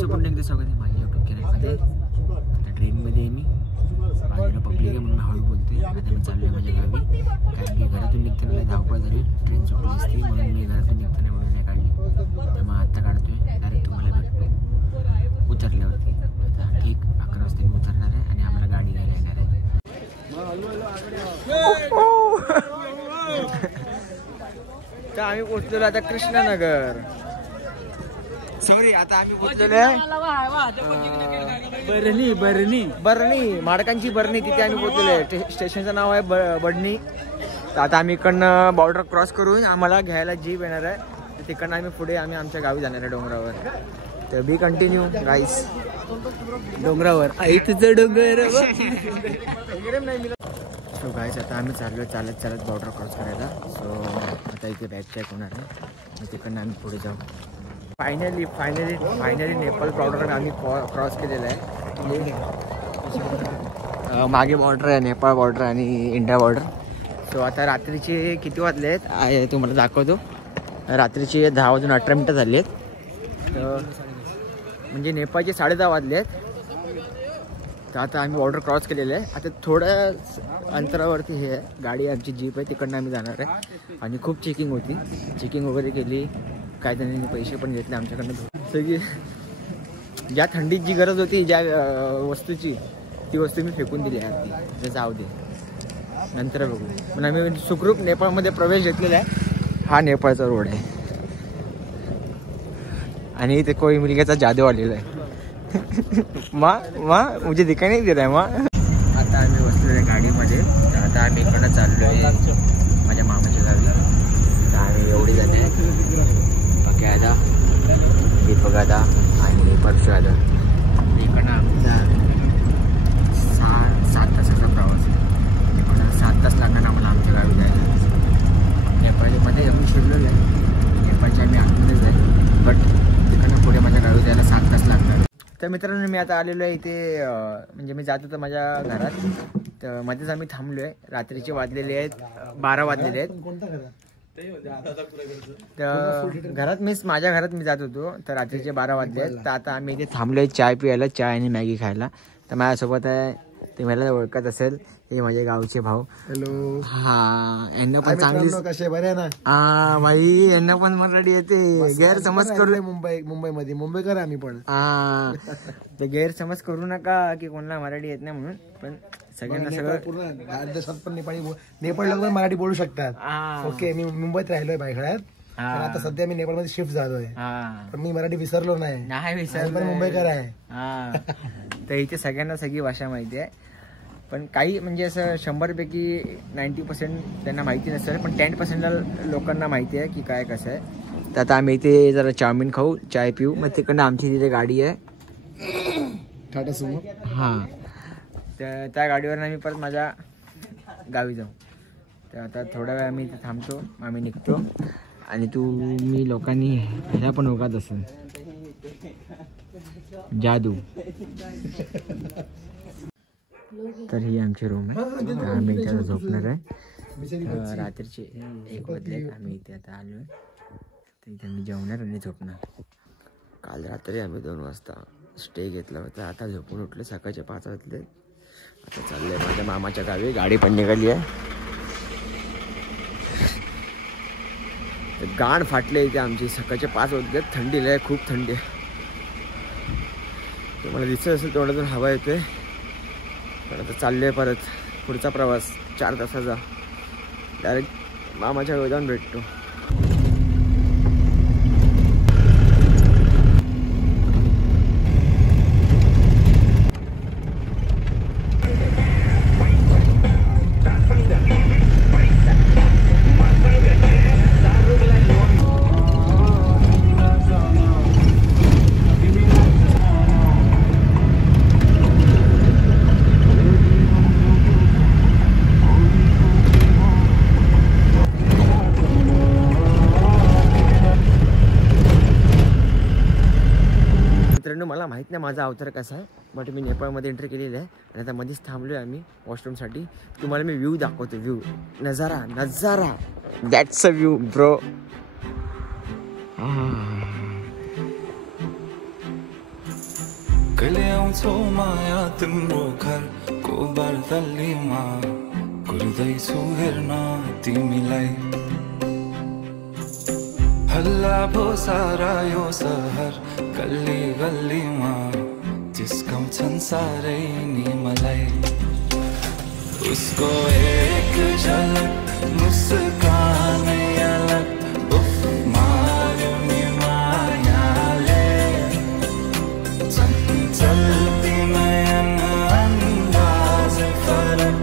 तुमचं पुन्हा एकदा स्वागत आहे माझ्या यूट्यूब चॅनलमध्ये. आता ट्रेनमध्ये आहे मी, बाजूला पब्लिक आहे म्हणून हळू बोलते. आता मी चाललो आहे माझ्या गावी, कारण की घरातून निघताना धावपळ झाली, ट्रेन सुटली असती म्हणून मी घरातून निघताना म्हणून नाही काढली. तर मग आत्ता काढतोय, डायरेक्ट तुम्हाला भेटतो उतरल्यावरती. आता ठीक 11 वाजता मी उतरणार आहे आणि आम्हाला गाडी घ्यायला येणार आहे. तर आम्ही पोहोचलेलो आता कृष्णनगर. सॉरी, आता आम्ही पोहोचलेलो आहे बरणी माडकांची बरणी. तिथे आम्ही पोहोचलेलो आहे. स्टेशनचं नाव आहे बडणी. तर आता आम्ही इकडनं बॉर्डर क्रॉस करून आम्हाला घ्यायला जीप येणार आहे. तर तिकडनं आम्ही पुढे आमच्या गावी जाणार आहे डोंगरावर. तर बी कंटिन्यू गाईस. डोंगरावर आई तुझं डोंगर. सो गाईस, आता आम्ही चाललो चालत बॉर्डर क्रॉस करायला. सो आता इथे बॅग चेक होणार आहे, तिकडनं आम्ही पुढे जाऊ. फायनली नेपाळ बॉर्डर आम्ही क्रॉस केलेलं आहे. मागे बॉर्डर आहे, नेपाळ बॉर्डर आणि इंडिया बॉर्डर. सो आता रात्रीचे किती वाजले आहेत तुम्हाला दाखवतो. रात्रीचे 10:18 झाले आहेत. तर म्हणजे नेपाळचे 10:30 वाजले आहेत. तर आता आम्ही बॉर्डर क्रॉस केलेलं आहे. आता थोड्या अंतरावरती हे आहे, गाडी आमची जीप आहे, तिकडनं आम्ही जाणार आहे. आणि खूप चेकिंग होती, चेकिंग वगैरे केली. काही जणांनी पैसे पण घेतले आमच्याकडनं. सगळी ज्या थंडीत जी गरज होती ज्या वस्तूची, ती वस्तू मी फेकून दिली आहे. ती जाऊ दे, नंतर बघू. पण आम्ही सुखरूप नेपाळमध्ये प्रवेश घेतलेला आहे. हा नेपाळचा रोड आहे आणि इथे कोई मुलग्याचा जादू आलेला आहे. मा मुझे दिखाई नाही दे रहा है मा. आता आम्ही बसलेलो आहे गाडीमध्ये. आता आम्ही इकडनं चाललो आहे माझ्या मामाच्या गावी. तर आम्ही एवढी जण आहे, दादा, दीपक दादा आणि परशु दादा. इकडनं आमचा 7 तासाचा प्रवास आहे. इकडनं 7 तास लागणार आम्हाला आमच्या गावी जायला. नेपाळमध्ये येऊन शिरलेलं आहे, नेपाळच्या आम्ही आतमध्येच आहे, बट तिकडनं पुढे माझ्या गावी जायला 7 तास लागणार. तर मित्रांनो, मी आता आलेलो आहे इथे. म्हणजे मी जात होतो माझ्या घरात, तर मध्येच आम्ही थांबलो आहे. रात्रीचे वाजलेले आहेत 12 वाजलेले आहेत. तर घरात माझ्या घरात मी जात होतो, तर रात्रीचे 12 वाजले आहेत. तर आता आम्ही इथे थांबलोय चाय पियायला, चाय आणि मॅगी खायला. तर माझ्यासोबत आहे, ते मला ओळखत असेल, हे माझे गावचे भाऊ. हॅलो. हा, यांना पण चांगली कसे बरे ना. हा भाई, यांना पण मराठी येते. गैरसमज करू मुंबईमध्ये मुंबईकर आम्ही पण. हा, ते गैरसमज करू नका की कोणाला मराठी येत नाही म्हणून. पण सगळ्यांना सगळं पूर्ण देशात पण नेपाळ लोक पण मराठी बोलू शकतात. ओके, मी मुंबईत राहिलोय बायखळ्यात, आता सध्या मी नेपाळमध्ये शिफ्ट झालोय. पण मी मराठी विसरलो नाही विसरलो, पण मुंबईकर आहे. तर इथे सगळ्यांना सगळी भाषा माहिती आहे. पण काही म्हणजे असं 100 पैकी 90% त्यांना माहिती नसेल, पण 10% लोकांना माहिती आहे की काय कसं आहे. तर आता आम्ही इथे जरा चाऊमिन खाऊ, चाय पिऊ. मग तिकडनं आमची तिथे गाडी आहे टाटा सुमो. हां, तर त्या गाडीवर आम्ही परत माझ्या गावी जाऊ. तर आता थोडा वेळ आम्ही इथे थांबतो, आम्ही निघतो. आणि मी लोकांनी ह्याला पण ओळखत असेल, जादू. तर ही आमची रूम आहे. तर आम्ही इथे झोपणार आहे. रात्रीचे 1 वाजले, आम्ही इथे आता आलो आहे. तर इथे आम्ही जेवणार आणि झोपणार. काल रात्री आम्ही 2 वाजता स्टे घेतला होता. आता झोपून उठलो, सकाळचे 5 वाजले. आता चाललंय माझ्या मामाच्या गावी. गाडी पण निघाली आहे. गाण फाटले इथे आमची. सकाळचे 5 वाजले, थंडी लय, खूप थंडी आहे. तुम्हाला दिसत असेल तोंडातून हवा येतोय. पण आता चाललोय परत पुढचा प्रवास 4 तासाचा. डायरेक्ट मामाच्या गावी जाऊन भेटतो. मला माहीत नाही माझा अवतार कसा आहे, बट मी नेपाळमध्ये एंट्री केलेली आहे. आणि आता मध्येच थांबलो आहे आम्ही वॉशरूमसाठी. तुम्हाला मी व्ह्यू दाखवतो. व्ह्यू, नजारा दॅट्स अ व्ह्यू ब्रो. कहिले आउँछौ माया तिम्रो घरको बर्दलीमा कुर्दैछु हेर्न तिमीलाई हल्ला भो सारा यो सहर गल्ली गल्लीमा जिस्काउँछन् सारै नि मलाई उसको एक झलक मुस्कान अलग उफ मार्यो नि मायाले चञ्चल्ती नयन अन्दाज फरक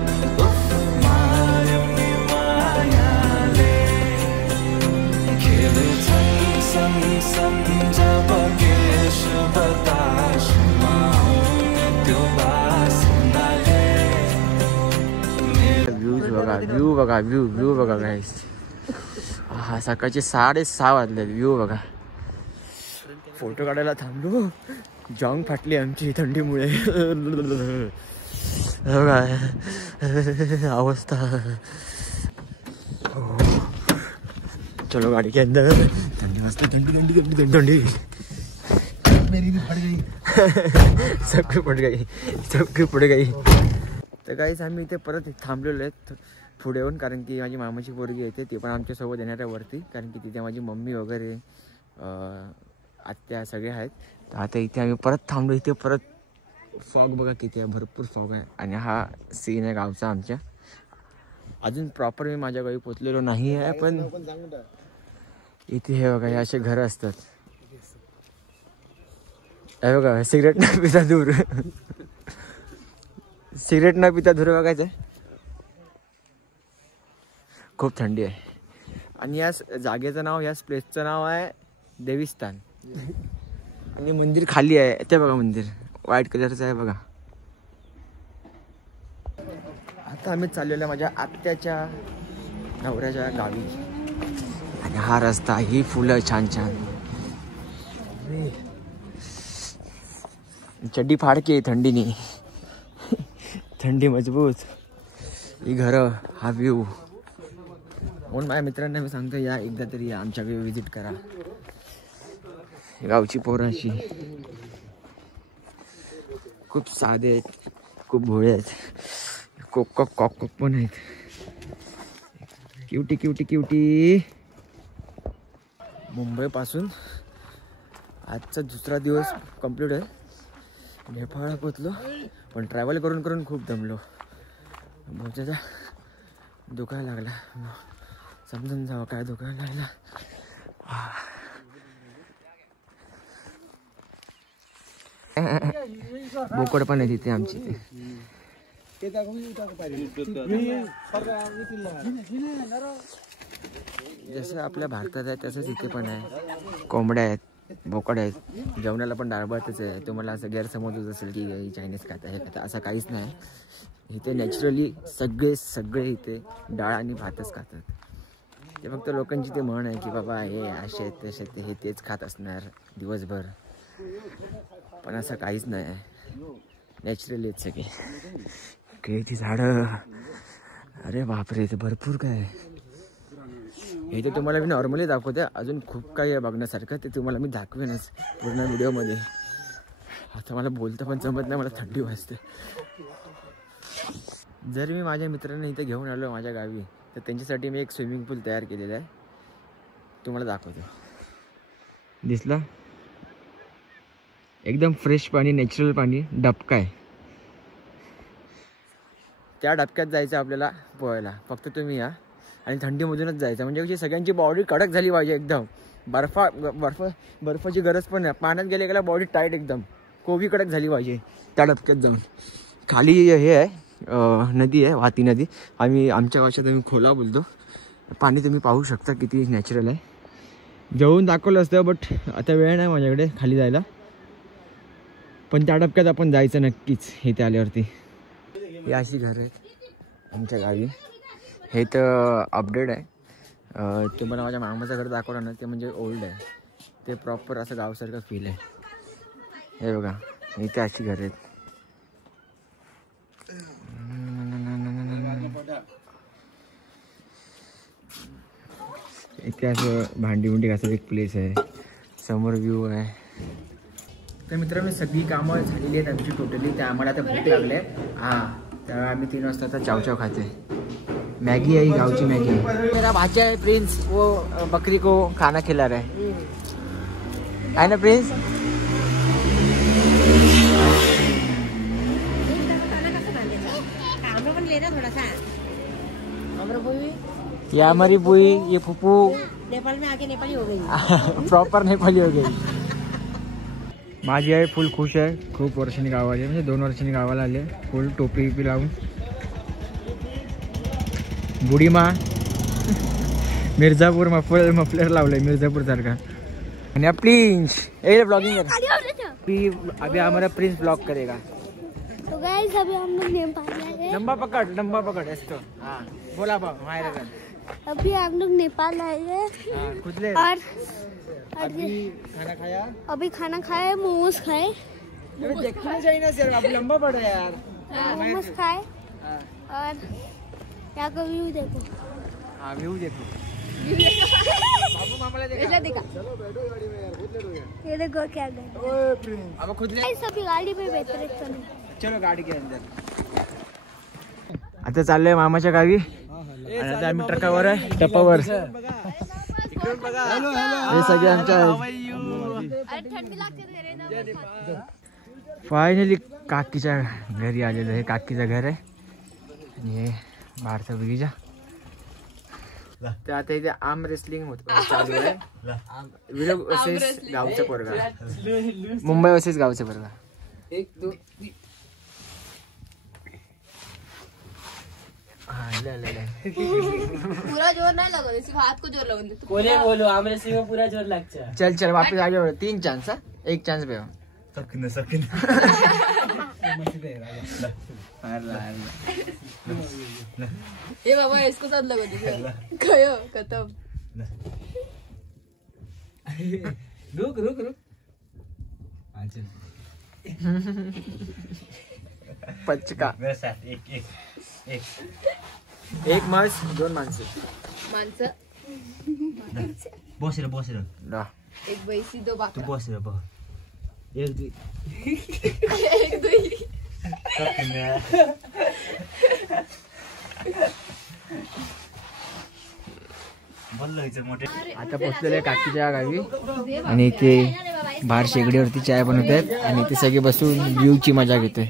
उफ मार्यो नि मायाले खेल्छन् सन जब केश बतासमा आउने त्यो बासनाले व्ह्यू बघा गाईस. हा सकाळचे 6:30 वाजले. व्ह्यू बघा. फोटो काढायला थांबलो, जांग फाटली आमची थंडीमुळे. बघा अवस्था. चलो गाड़ी के अंदर. ठंडी मस्त. ठंडी मेरी भी फट गई. सबकी फट गई. तर गाईस आम्ही इथे परत थांबलेलो आहेत पुढे येऊन, कारण की माझी मामाची पोरगी येते, ती पण आमच्यासोबत येणार आहे वरती, कारण की तिथे माझी मम्मी वगैरे आत्या सगळे आहेत. तर आता इथे आम्ही परत थांबलो. इथे परत फॉग बघा किती आहे, भरपूर फॉग आहे. आणि हा सीन आहे गावचा आमच्या. अजून प्रॉपर मी माझ्या गावी पोचलेलो नाही आहे, पण इथे हे बघा हे असे घरं असतात. हे बघा सिगरेट न पिता दूर. सिगरेट न पिता धुर बघायचं. खूप थंडी आहे. आणि या जागेचं नाव, या प्लेसचं नाव आहे देवीस्थान. आणि मंदिर खाली आहे. ते बघा मंदिर व्हाईट कलरचं आहे बघा. आता आम्ही चाललेलो आहे माझ्या आत्याच्या नवऱ्याच्या गावी. आणि हा रस्ता, ही फुलं छान छान. चड्डी फाडके थंडीने. थंडी मजबूत. ही घरं, हा व्ह्यू. म्हणून माझ्या मित्रांना मी सांगतो या एकदा तरी या आमच्या गावी विजिट करा. गावची पोरं अशी खूप साधे आहेत, खूप भोळे आहेत. कॉक पण आहेत. क्युटी. मुंबईपासून आजचा दुसरा दिवस कंप्लीट आहे. नेपाळला पोचलो, पण ट्रॅव्हल करून खूप दमलो. भाऊच्या दुखायला लागला. समजून जावं काय दुखायला लागला. बोकड पण आहे तिथे आमची. जसं आपल्या भारतात आहे तसंच इथे पण आहे. कोंबड्या आहेत, बोकड आहेत. जेवणाला पण डाळ भातच आहे. तुम्हाला असं गैरसमज होत असेल की चायनीज खाता हे खाता, असं काहीच नाही. इथे नॅचरली सगळे इथे डाळ आणि भातच खातात. ते फक्त लोकांची ते म्हण आहे की बाबा हे असे तसे ते हे तेच खात असणार दिवसभर, पण असं काहीच नाही आहे. नॅचरली आहेत सगळे. केळीची झाडं, अरे बापरे इथे भरपूर काय आहे. इथे तुम्हाला मी नॉर्मली दाखवते, अजून खूप काही आहे बघण्यासारखं. ते तुम्हाला मी दाखवेनच पूर्ण व्हिडिओमध्ये. आता मला बोलतं पण जमत नाही, मला थंडी वाजते. जर मी माझ्या मित्रांना इथे घेऊन आलो माझ्या गावी, तर त्यांच्यासाठी मी एक स्विमिंग पूल तयार केलेला आहे. तुम्हाला दाखवतो. दिसला? एकदम फ्रेश पाणी, नॅचरल पाणी, डबका आहे. त्या डबक्यात जायचं आपल्याला पोहायला. फक्त तुम्ही या आणि थंडीमधूनच जायचं, म्हणजे कशी सगळ्यांची बॉडी कडक झाली पाहिजे एकदम. बर्फाची गरज पण नाही. पाण्यात गेले गेला बॉडी टाईट एकदम कोबी कडक झाली पाहिजे त्या डबक्यात जाऊन. खाली हे आहे नदी आहे, वाहती नदी. आमच्या भाषेत आम्ही खोला बोलतो. पाणी तुम्ही पाहू शकता किती नॅचरल आहे. जाऊन दाखवलं असतं, बट आता वेळ नाही माझ्याकडे खाली जायला. पण त्या डबक्यात आपण जायचं नक्कीच इथे आल्यावरती. ही अशी घरं आहेत आमच्या गावी. हे तर अपडेट आहे. तुम्हाला माझ्या मामाचं घर दाखवलं ना, ते म्हणजे ओल्ड आहे. ते प्रॉपर असं गावसारखं फील आहे. हे बघा इथे अशी घरं आहेत. इथे असं भांडी घासायचं एक प्लेस आहे. समोर व्ह्यू आहे. तर मित्रांनो सगळी कामं झालेली आहेत आमची टोटली. त्या आम्हाला आता भूक लागले. हां तर आम्ही 3 वाजता आता चाव खाते. मैगी है गाँव की मैगी. मेरा भाचा है प्रिंस, वो बकरी को खाना खिला रहा है ना प्रिंस. ये हमारी बुई, ये फूफू नेपाल में आके नेपाली हो गई. प्रॉपर नेपाली हो गई. माझी आई फुल खुश आहे. खूप वर्षांनी गावाला आली, म्हणजे 2 वर्षांनी गावाला आले. फुल टोपी बिपी लावून. बुढी मा मिर्जापूर मफलर लावलंय मिर्जापूर सारखा. आणि प्रिंस ए ब्लॉगिंग अभी हमारा प्रिंस ब्लॉग करेगा. तो गाइस अभी हम लोग नेपाल आए हैं. लंबा पकड़ एस्तो. हाँ बोला बा मायरा गन. अभी हम लोग नेपाल आए हैं. खुदले और अभी खाना खाया. अभी खाना खाए, मोमोज खाए. देखना चाहिए ना सर, अभी लंबा पड़ा यार. मोमोज खाए और यहाँ का व्यू देखो. हाँ व्यू देखो. बाबू मामाला देखा. चलो बैठो गाड़ी में यार, बहुत लेट हो गया. ये देखो क्या गए. अब खुद ले. गाइस अभी गाड़ी में बैठ रहे चलो. चलो गाडी के अंदर. आता चाललोय मामाच्या गावी. आता आम्ही ट्रकावर आहे, टपावर. हे सगळे आमच्या फायनली काकीच्या घरी आलेलो आहे. काकीचं घर आहे आणि हे बाहेरचा बगीचा. तर आता इथे आर्म रेसलिंग चालू आहे. विलो वर्सेस गावचा पोरगा. मुंबई वर्सेस गावचा पोरगा. 1 2 पूरा जोर नहीं लगा, सिर्फ हाथ को जोर लगा. कोने बोलो आम रेसलिंग में पूरा जोर लगता है. चल वापस आगे बढ़ो. 3 चांस. 1 चांस पे हो. ये बाबा इसको साथ लगा दीजिए. गयो खत्म. रुक पचका. मेरे साथ एक माणूस 2 माणसं. माणसं बस रे ला. एक बैसी 2 तू बाकरा. बस रे बघ. एक दुई. आता पोचलेले काकीच्या गावी आणि इथे बाहेर शेगडीवरती चाय बनवत आहेत आणि इथे सगळे बसून व्ह्यूची मजा घेतोय.